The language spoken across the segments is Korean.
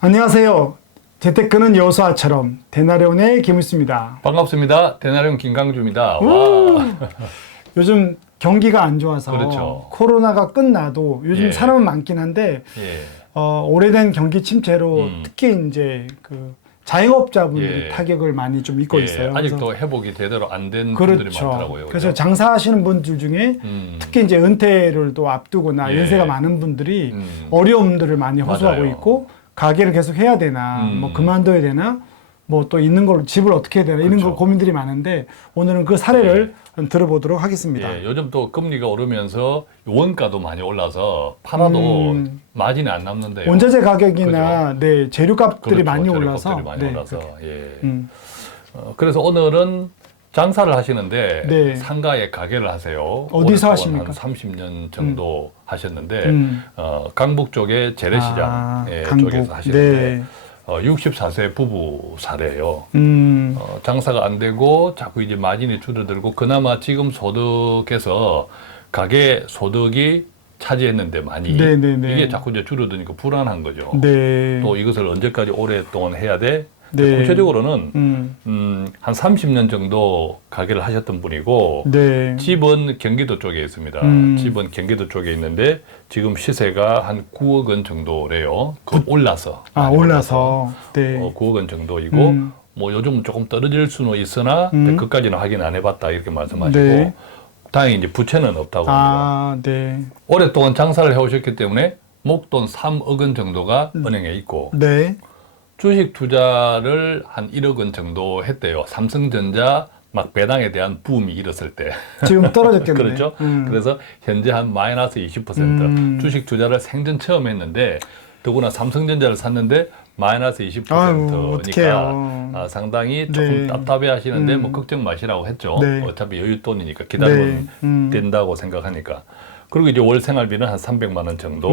안녕하세요. 재테크는 여호수아처럼 대나련의 김일수입니다. 반갑습니다. 대나령 김강주입니다. 와. 요즘 경기가 안 좋아서 그렇죠. 코로나가 끝나도 요즘 예. 사람은 많긴 한데 예. 오래된 경기 침체로 특히 이제 그 자영업자분들이 예. 타격을 많이 좀 입고 예. 있어요. 아직도 회복이 제대로 안 된 분들이 그렇죠. 많더라고요. 그래서 그죠? 장사하시는 분들 중에 특히 이제 은퇴를 또 앞두거나 예. 연세가 많은 분들이 어려움들을 많이 호소하고 맞아요. 있고 가게를 계속 해야 되나 뭐 그만둬야 되나 뭐 또 있는 걸로 집을 어떻게 해야 되나 이런 그렇죠. 거 고민들이 많은데 오늘은 그 사례를 들어보도록 하겠습니다. 예. 요즘 또 금리가 오르면서 원가도 많이 올라서 팔아도 마진이 안 남는데요. 원자재 가격이나 네, 재료값들이 그렇죠. 많이 재료값들이 올라서 많이 네, 올라서 그렇게. 예. 그래서 오늘은 장사를 하시는데 네. 상가에 가게를 하세요. 어디서 오랫동안 하십니까? 한 30년 정도 하셨는데 강북 쪽에 재래시장 강북. 쪽에서 하시는데 네. 64세 부부 사례예요. 음, 장사가 안 되고 자꾸 이제 마진이 줄어들고 그나마 지금 소득에서 가게 소득이 차지했는데 많이 네네네. 이게 자꾸 이제 줄어드니까 불안한 거죠. 네. 또 이것을 언제까지 오랫동안 해야 돼? 네. 구체적으로는 음, 한 30년 정도 가게를 하셨던 분이고 네. 집은 경기도 쪽에 있습니다. 집은 경기도 쪽에 있는데 지금 시세가 한 9억 원 정도래요. 올라서. 많이 올라서. 네. 9억 원 정도이고 뭐 요즘 조금 떨어질 수는 있으나 그까지는 확인 안 해봤다 이렇게 말씀하시고 네. 다행히 이제 부채는 없다고 합니다. 네. 오랫동안 장사를 해오셨기 때문에 목돈 3억 원 정도가 은행에 있고 네. 주식 투자를 한 1억 원 정도 했대요. 삼성전자 막 배당에 대한 붐이 일었을 때. 지금 떨어졌겠네. 그렇죠. 그래서 현재 한 마이너스 20% 주식 투자를 생전 처음 했는데 더구나 삼성전자를 샀는데 마이너스 아유, 20%니까 어떡해요. 상당히 조금 네. 답답해 하시는데 뭐 걱정 마시라고 했죠. 네. 어차피 여윳돈이니까 기다리면 된다고 생각하니까. 그리고 이제 월 생활비는 한 300만 원 정도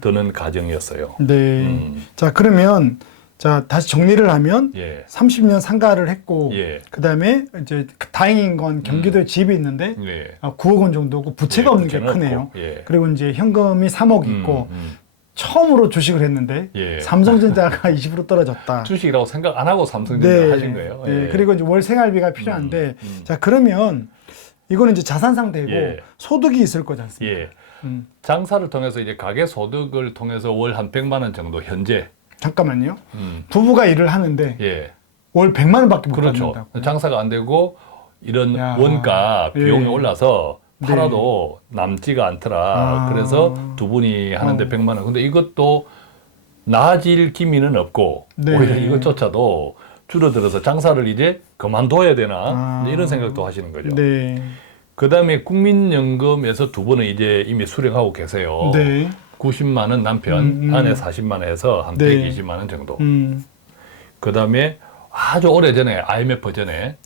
드는 가정이었어요. 네. 자, 그러면 자, 다시 정리를 하면 예. 30년 상가를 했고 예. 그다음에 이제 다행인 건 경기도에 집이 있는데 예. 9억 원 정도고 부채가 예, 없는 게 부채는 크네요. 없고, 예. 그리고 이제 현금이 3억 있고 처음으로 주식을 했는데 예. 삼성전자가 20% 떨어졌다. 주식이라고 생각 안 하고 삼성전자 하신 거예요. 네. 예. 그리고 이제 월 생활비가 필요한데 자, 그러면 이거는 이제 자산 상태고 예. 소득이 있을 거지 않습니까? 예. 장사를 통해서 이제 가게 소득을 통해서 월 한 100만 원 정도 현재. 잠깐만요. 부부가 일을 하는데 예. 월 100만 원밖에 못 그렇죠. 받는다고. 장사가 안 되고 이런 야. 원가 비용이 예. 올라서 팔아도 남지가 않더라. 그래서 두 분이 하는데 100만 원. 근데 이것도 나아질 기미는 없고 네. 오히려 이것조차도 줄어들어서 장사를 이제 그만둬야 되나 이제 이런 생각도 하시는 거죠. 네. 그다음에 국민연금에서 두 분은 이제 이미 수령하고 계세요. 네. 90만 원 남편, 아내 40만 원 해서 한 네. 120만 원 정도. 음. 그다음에 아주 오래전에 IMF 전에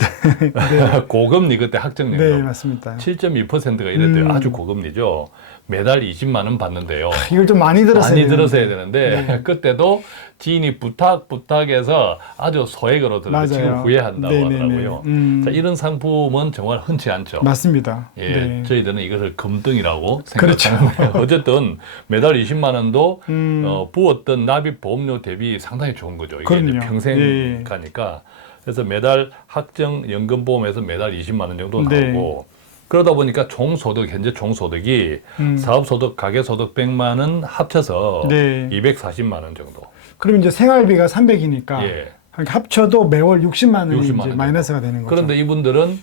고금리 그때 학정연금 네, 맞습니다. 7.2%가 이랬대요. 아주 고금리죠. 매달 20만 원 받는데요. 이걸 좀 많이 들었어야 많이 되는데. 들었어야 되는데 그때도 지인이 부탁해서 아주 소액으로 들어서 맞아요. 지금 후회한다고 네네네. 하더라고요. 자, 이런 상품은 정말 흔치 않죠. 맞습니다. 예, 네. 저희들은 이것을 금등이라고 그렇죠. 생각하는데 어쨌든 매달 20만 원도 부었던 납입 보험료 대비 상당히 좋은 거죠. 이게 이제 그럼요. 평생 예. 가니까. 그래서 매달 학정 연금보험에서 매달 20만 원 정도 네. 나오고 그러다 보니까 총소득 현재 총소득이 사업소득, 가계소득 100만 원 합쳐서 네. 240만 원 정도. 그럼 이제 생활비가 300이니까 예. 합쳐도 매월 60만 원이 60만 이제 원 마이너스가 되는 거죠. 그런데 이분들은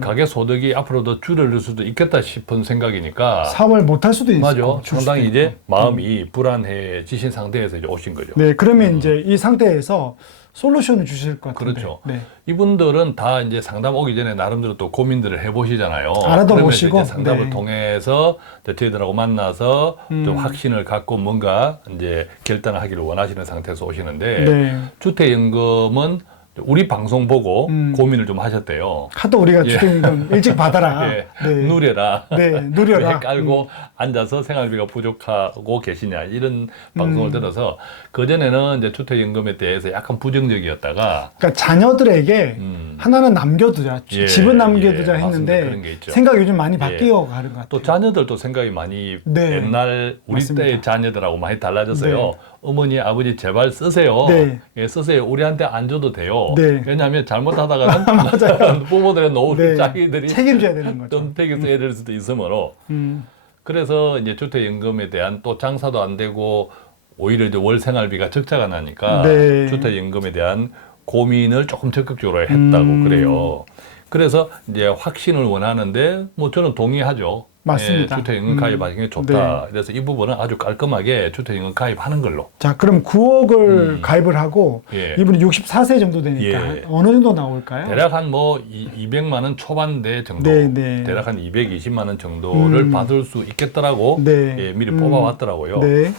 가계소득이 앞으로 더 줄어들 수도 있겠다 싶은 생각이니까 사업을 못 할 수도 있고 맞아. 줄 상당히 수도 이제 있고. 마음이 불안해지신 상태에서 이제 오신 거죠. 네, 그러면 이제 이 상태에서 솔루션을 주실 것 같은데. 그렇죠. 네. 이분들은 다 이제 상담 오기 전에 나름대로 또 고민들을 해보시잖아요. 알아도 그러면서 보시고, 이제 상담을 네. 통해서 이제 저희들하고 만나서 좀 확신을 갖고 뭔가 이제 결단을 하기를 원하시는 상태에서 오시는데 네. 주택연금은 우리 방송 보고 음. 고민을 좀 하셨대요. 하도 우리가 예. 주택임금 일찍 받아라. 예, 네. 누려라. 네, 누려라. 왜 깔고 앉아서 생활비가 부족하고 계시냐 이런 방송을 들어서 그전에는 이제 주택임금에 대해서 약간 부정적이었다가 그러니까 자녀들에게 하나는 남겨두자, 예, 집은 남겨두자 예, 맞습니다. 했는데 그런 게 있죠. 생각이 요즘 많이 예. 바뀌어 가는 것 같아요. 또 자녀들도 생각이 많이 네, 옛날 우리 맞습니다. 때의 자녀들하고 많이 달라졌어요. 네. 어머니, 아버지 제발 쓰세요. 네. 예, 쓰세요. 우리한테 안 줘도 돼요. 네. 왜냐하면 잘못하다가는 부모들의 노후 네. 자기들이 책임져야 되는 거죠. 덤태기 써야 될 수도 있으므로 음. 그래서 이제 주택연금에 대한 또 장사도 안 되고 오히려 이제 월 생활비가 적자가 나니까 네. 주택연금에 대한 고민을 조금 적극적으로 했다고 그래요. 그래서 이제 확신을 원하는데 뭐 저는 동의하죠. 맞습니다. 예, 주택연금 가입하는 게 좋다. 그래서 이 부분은 아주 깔끔하게 주택연금 가입하는 걸로. 자, 그럼 9억을 가입을 하고 예. 이분이 64세 정도 되니까 예. 어느 정도 나올까요? 대략 한 뭐 200만 원 초반대 정도, 네, 네. 대략 한 220만 원 정도를 받을 수 있겠더라고. 네. 예, 미리 뽑아왔더라고요. 네.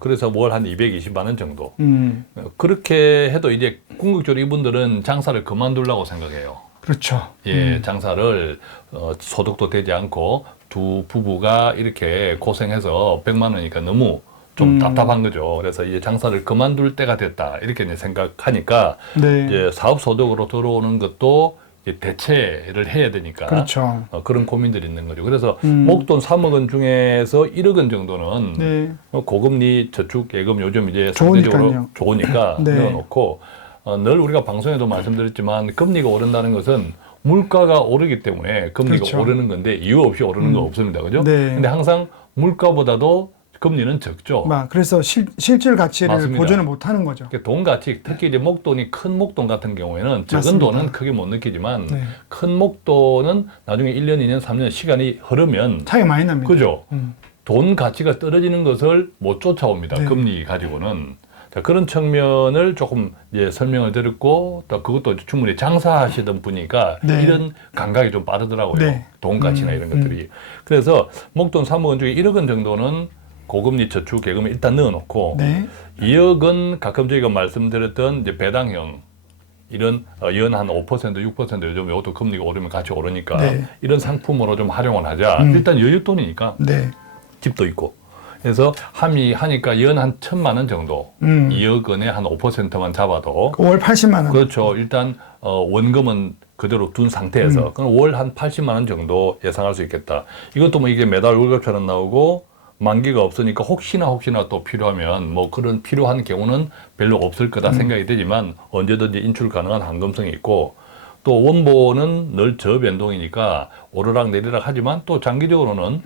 그래서 월 한 220만 원 정도. 음. 그렇게 해도 이제 궁극적으로 이분들은 장사를 그만두려고 생각해요. 그렇죠. 예, 장사를 소득도 되지 않고 두 부부가 이렇게 고생해서 100만 원이니까 너무 좀 답답한 거죠. 그래서 이제 장사를 그만둘 때가 됐다. 이렇게 이제 생각하니까 네. 이제 사업 소득으로 들어오는 것도 이제 대체를 해야 되니까 그렇죠. 그런 고민들이 있는 거죠. 그래서 목돈 3억 원 중에서 1억 원 정도는 네. 고금리 저축 예금 요즘 이제 좋으니까요. 상대적으로 좋으니까 네. 넣어놓고 늘 우리가 방송에도 말씀드렸지만 금리가 오른다는 것은 물가가 오르기 때문에 금리가 그렇죠. 오르는 건데 이유 없이 오르는 건 없습니다. 그죠? 네. 근데 항상 물가보다도 금리는 적죠. 그래서 실질 가치를 맞습니다. 보존을 못 하는 거죠. 그러니까 돈 가치, 특히 이제 목돈이 큰 목돈 같은 경우에는 적은 맞습니다. 돈은 크게 못 느끼지만 네. 큰 목돈은 나중에 1년, 2년, 3년 시간이 흐르면 차이 많이 납니다. 그죠? 음. 돈 가치가 떨어지는 것을 못 쫓아옵니다. 네. 금리 가지고는. 자, 그런 측면을 조금 이제 설명을 드렸고, 또 그것도 충분히 장사하시던 분이니까 네. 이런 감각이 좀 빠르더라고요. 네. 돈 가치나 이런 것들이. 그래서 목돈 3억 원 중에 1억 원 정도는 고금리 저축 계금에 일단 넣어놓고, 네. 2억은 가끔 저희가 말씀드렸던 이제 배당형, 이런 연 한 5%, 6% 요즘 이것도 금리가 오르면 같이 오르니까 네. 이런 상품으로 좀 활용을 하자. 일단 여윳돈이니까 네. 집도 있고. 그래서 하니까 연 한 1,000만 원 정도, 2억 원에 한 5%만 잡아도 월 80만 원. 그렇죠. 일단 원금은 그대로 둔 상태에서 그럼 월 한 80만 원 정도 예상할 수 있겠다. 이것도 뭐 이게 매달 월급처럼 나오고 만기가 없으니까 혹시나 또 필요하면 뭐 그런 필요한 경우는 별로 없을 거다 생각이 되지만 언제든지 인출 가능한 한금성이 있고 또 원보는 늘 저변동이니까 오르락 내리락 하지만 또 장기적으로는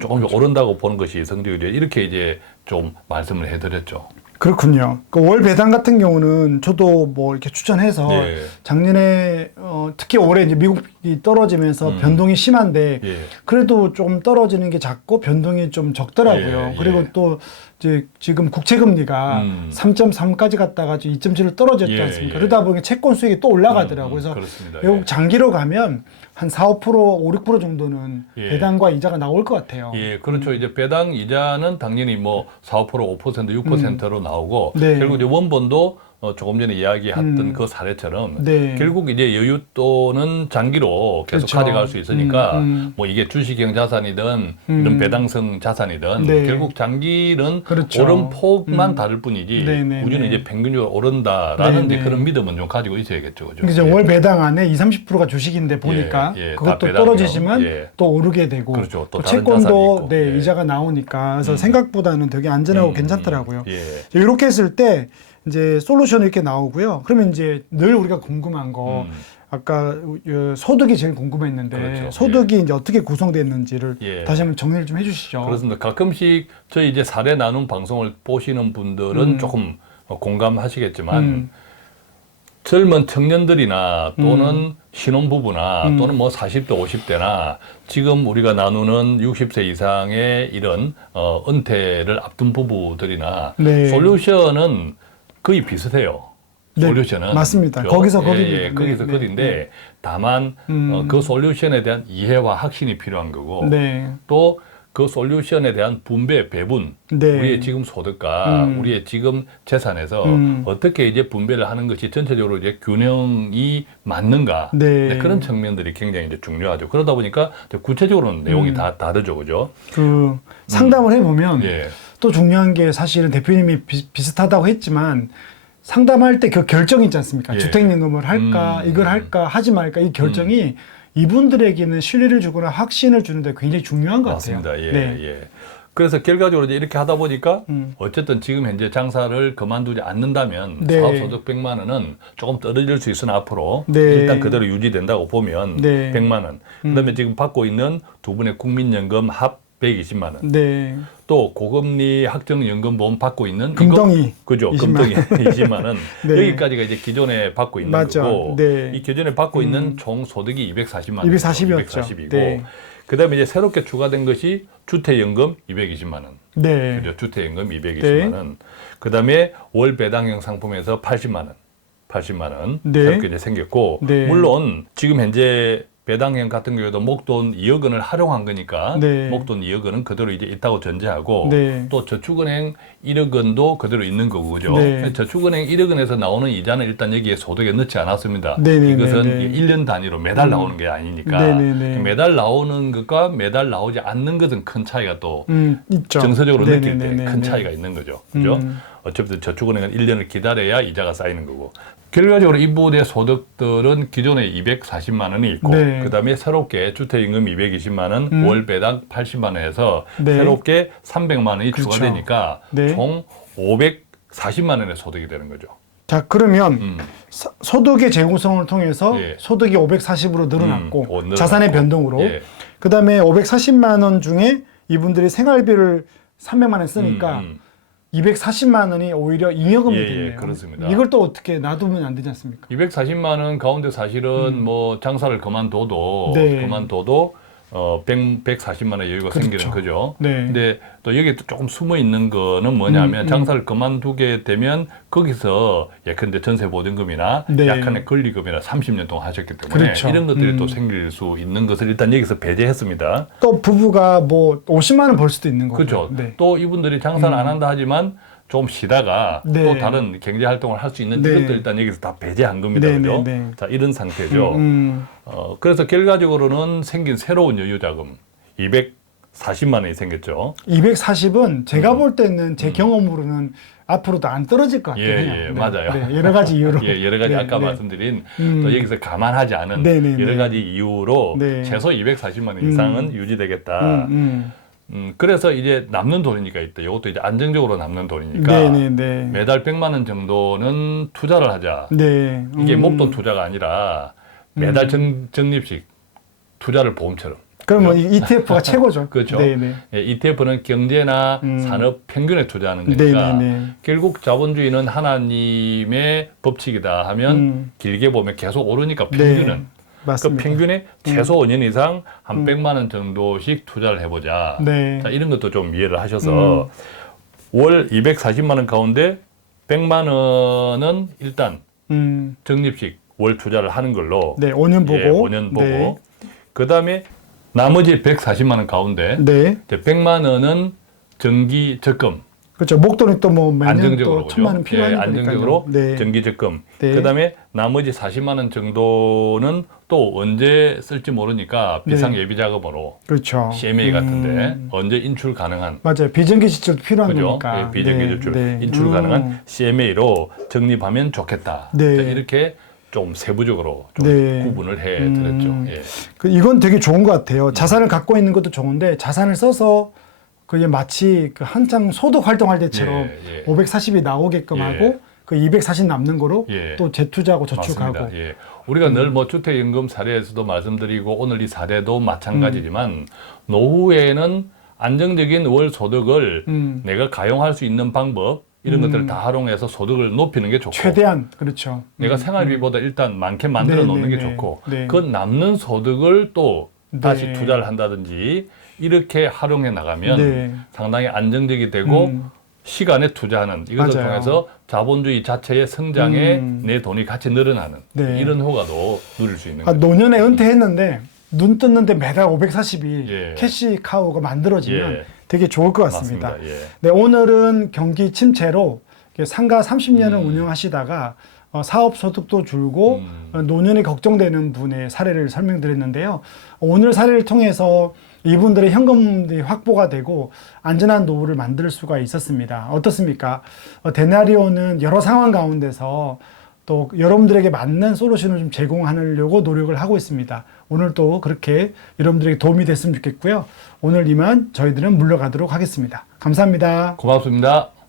조금씩 오른다고 보는 것이 성적이죠. 이렇게 이제 좀 말씀을 해드렸죠. 그렇군요. 월 배당 같은 경우는 저도 뭐 이렇게 추천해서 예. 작년에 특히 올해 이제 미국이 떨어지면서 변동이 심한데 예. 그래도 좀 떨어지는 게 작고 변동이 좀 적더라고요. 예, 그리고 예. 또 이제 지금 국채 금리가 3.3까지 갔다가 2.7로 떨어졌지 예, 않습니까? 예. 그러다 보니 채권 수익이 또 올라가더라고요. 그래서 그렇습니다. 외국 장기로 가면 한 4, 5%, 5, 6% 정도는 예. 배당과 이자가 나올 것 같아요. 예, 그렇죠. 이제 배당 이자는 당연히 뭐 4, 5%, 5%, 6%로 나오고 네. 결국 이제 원본도 조금 전에 이야기했던 그 사례처럼 네. 결국 이제 여윳돈은 장기로 계속 그렇죠. 가져갈 수 있으니까 뭐 이게 주식형 자산이든 이런 배당성 자산이든 네. 결국 장기는 그렇죠. 오른 폭만 다를 뿐이지 네, 네, 우리는 네. 이제 평균적으로 오른다라는 네, 이제 네. 그런 믿음은 좀 가지고 있어야겠죠. 그죠? 이제 예. 월 배당 안에 20, 30%가 주식인데 보니까 예, 다 그것도 배당이요. 떨어지지만 예. 또 오르게 되고 그렇죠. 또 또 다른 채권도 자산이 있고. 네, 예. 이자가 나오니까 그래서 생각보다는 되게 안전하고 괜찮더라고요. 예. 이렇게 했을 때 이제 솔루션이 이렇게 나오고요. 그러면 이제 늘 우리가 궁금한 거 아까 소득이 제일 궁금했는데 그렇죠. 소득이 이제 어떻게 구성됐는지를 예. 다시 한번 정리를 좀 해주시죠. 그렇습니다. 가끔씩 저희 이제 사례 나눔 방송을 보시는 분들은 조금 공감하시겠지만 젊은 청년들이나 또는 신혼부부나 또는 뭐 40대, 50대나 지금 우리가 나누는 60세 이상의 이런 은퇴를 앞둔 부부들이나 네. 솔루션은 거의 비슷해요. 네, 솔루션은 맞습니다. 그죠? 거기서 예, 거기입니다. 예, 거기서 네, 거기인데 네. 다만 그 솔루션에 대한 이해와 확신이 필요한 거고 네. 또 그 솔루션에 대한 분배, 배분, 네. 우리의 지금 소득과 우리의 지금 재산에서 어떻게 이제 분배를 하는 것이 전체적으로 이제 균형이 맞는가 네. 네, 그런 측면들이 굉장히 이제 중요하죠. 그러다 보니까 구체적으로는 내용이 다 다르죠, 그죠? 그 상담을 해보면 예. 또 중요한 게 사실은 대표님이 비슷하다고 했지만 상담할 때 그 결정이 있지 않습니까? 예. 주택연금을 할까, 이걸 할까, 하지 말까 이 결정이 이분들에게는 신뢰를 주거나 확신을 주는데 굉장히 중요한 것 맞습니다. 같아요. 예, 네. 예. 그래서 결과적으로 이제 이렇게 하다 보니까 어쨌든 지금 현재 장사를 그만두지 않는다면 네. 사업소득 100만 원은 조금 떨어질 수 있으나 앞으로 네. 일단 그대로 유지된다고 보면 네. 100만 원. 그다음에 지금 받고 있는 두 분의 국민연금 합 120만 원. 네. 또 고금리 학정연금보험 받고 있는 금덩이 이거, 그죠? 20만 금덩이 20만 원. 네. 여기까지가 이제 기존에 받고 있는 맞죠. 거고 네. 이 기존에 받고 있는 총 소득이 240만 원. 240이었죠. 240이고 네. 그다음에 이제 새롭게 추가된 것이 주택연금 220만 원. 네. 그죠? 주택연금 220만 네. 원. 그다음에 월 배당형 상품에서 80만 원. 80만 원. 네. 새롭게 이제 생겼고 네. 물론 지금 현재 배당형 같은 경우에도 목돈 2억 원을 활용한 거니까 네. 목돈 2억 원은 그대로 이제 있다고 전제하고 네. 또 저축은행 1억 원도 그대로 있는 거고 그죠? 네. 저축은행 1억 원에서 나오는 이자는 일단 여기에 소득에 넣지 않았습니다. 네네네네. 이것은 1년 단위로 매달 나오는 게 아니니까 네네네. 매달 나오는 것과 매달 나오지 않는 것은 큰 차이가 또 있죠. 정서적으로 느낄 때 네네네네. 큰 차이가 있는 거죠. 그죠? 어차피 저축은행은 1년을 기다려야 이자가 쌓이는 거고. 결과적으로 이분의 소득들은 기존에 240만 원이 있고 네. 그다음에 새롭게 주택임금 220만 원, 월 배당 80만 원에서 네. 새롭게 300만 원이 그렇죠. 추가되니까 네. 총 540만 원의 소득이 되는 거죠. 자, 그러면 소득의 재구성을 통해서 예. 소득이 540으로 늘어났고 늘어났고. 자산의 변동으로 예. 그다음에 540만 원 중에 이분들이 생활비를 300만 원 쓰니까 240만 원이 오히려 잉여금이 예, 됐네요. 그렇습니다. 이걸 또 어떻게 놔두면 안 되지 않습니까? 240만 원 가운데 사실은 뭐 장사를 그만둬도 네. 140만 원의 여유가 그렇죠. 생기는 거죠. 네. 근데 또 여기 조금 숨어 있는 거는 뭐냐면 장사를 그만두게 되면 거기서 예컨대 전세보증금이나 네. 약간의 권리금이나 30년 동안 하셨기 때문에 그렇죠. 이런 것들이 또 생길 수 있는 것을 일단 여기서 배제했습니다. 또 부부가 뭐 50만 원 벌 수도 있는 거고. 그렇죠. 네. 또 이분들이 장사를 안 한다 하지만 좀 쉬다가 네. 또 다른 경제 활동을 할 수 있는 네. 이것도 일단 여기서 다 배제한 겁니다. 네, 그죠? 네, 네. 자, 이런 상태죠. 음. 그래서 결과적으로는 생긴 새로운 여유자금 240만 원이 생겼죠. 240은 제가 볼 때는 제 경험으로는 앞으로도 안 떨어질 것 같긴 예, 해요. 예, 네. 맞아요. 네, 여러 가지 이유로. 예, 여러 가지 네, 아까 네. 말씀드린 또 여기서 감안하지 않은 네, 네, 여러 네. 가지 이유로 네. 최소 240만 원 이상은 유지되겠다. 음. 그래서 이제 남는 돈이니까 있다. 이것도 이제 안정적으로 남는 돈이니까 네, 네, 네. 매달 100만 원 정도는 투자를 하자. 네. 이게 목돈 투자가 아니라 매달 적립식 투자를 보험처럼. 그러면 이 ETF가 최고죠. 그렇죠. 네, 네. 예, ETF는 경제나 산업 평균에 투자하는 거니까 네, 네, 네. 결국 자본주의는 하나님의 법칙이다 하면 길게 보면 계속 오르니까 평균은 네. 그 맞습니다. 평균에 최소 5년 이상 한 100만 원 정도씩 투자를 해보자. 네. 자, 이런 것도 좀 이해를 하셔서 월 240만 원 가운데 100만 원은 일단 적립식 월 투자를 하는 걸로 네, 5년 보고. 예, 5년 보고 네. 그다음에 나머지 140만 원 가운데 네. 이제 100만 원은 정기 적금 그렇죠. 목돈이 또 뭐 매년 안정적으로 또 1000만 원 필요한 예, 거니까요. 안정적으로 네. 정기 적금. 네. 그다음에 나머지 40만 원 정도는 또 언제 쓸지 모르니까 비상 예비 자금으로 그렇죠. CMA 같은데 언제 인출 가능한 맞아요. 비정기 지출도 필요한 그죠? 거니까. 예, 비정기 네, 지출 네. 인출 가능한 CMA로 적립하면 좋겠다. 네. 자, 이렇게 좀 세부적으로 좀 네. 구분을 해 드렸죠. 예. 이건 되게 좋은 것 같아요. 자산을 갖고 있는 것도 좋은데 자산을 써서 그게 마치 그 한창 소득 활동할 때처럼 예, 예. 540이 나오게끔 예. 하고 그 240 남는 거로 예. 또 재투자하고 저축하고. 맞습니다. 예. 우리가 늘 뭐 주택연금 사례에서도 말씀드리고 오늘 이 사례도 마찬가지지만 노후에는 안정적인 월 소득을 내가 가용할 수 있는 방법 이런 것들을 다 활용해서 소득을 높이는 게 좋고 최대한 그렇죠. 내가 생활비보다 일단 많게 만들어 네, 놓는 네, 게 네. 좋고 네. 그 남는 소득을 또 다시 네. 투자를 한다든지 이렇게 활용해 나가면 네. 상당히 안정적이 되고 시간에 투자하는 이것을 맞아요. 통해서 자본주의 자체의 성장에 내 돈이 같이 늘어나는 네. 이런 효과도 누릴 수 있는 아, 거죠. 노년에 은퇴했는데 눈 떴는데 매달 540이 예. 캐시카우가 만들어지면 예. 되게 좋을 것 같습니다. 맞습니다. 예. 네, 오늘은 경기 침체로 상가 30년을 음. 운영하시다가 사업 소득도 줄고 노년이 걱정되는 분의 사례를 설명드렸는데요. 오늘 사례를 통해서 이분들의 현금이 확보가 되고 안전한 노후를 만들 수가 있었습니다. 어떻습니까? 데나리오는 여러 상황 가운데서 또 여러분들에게 맞는 솔루션을 좀 제공하려고 노력을 하고 있습니다. 오늘 또 그렇게 여러분들에게 도움이 됐으면 좋겠고요. 오늘 이만 저희들은 물러가도록 하겠습니다. 감사합니다. 고맙습니다.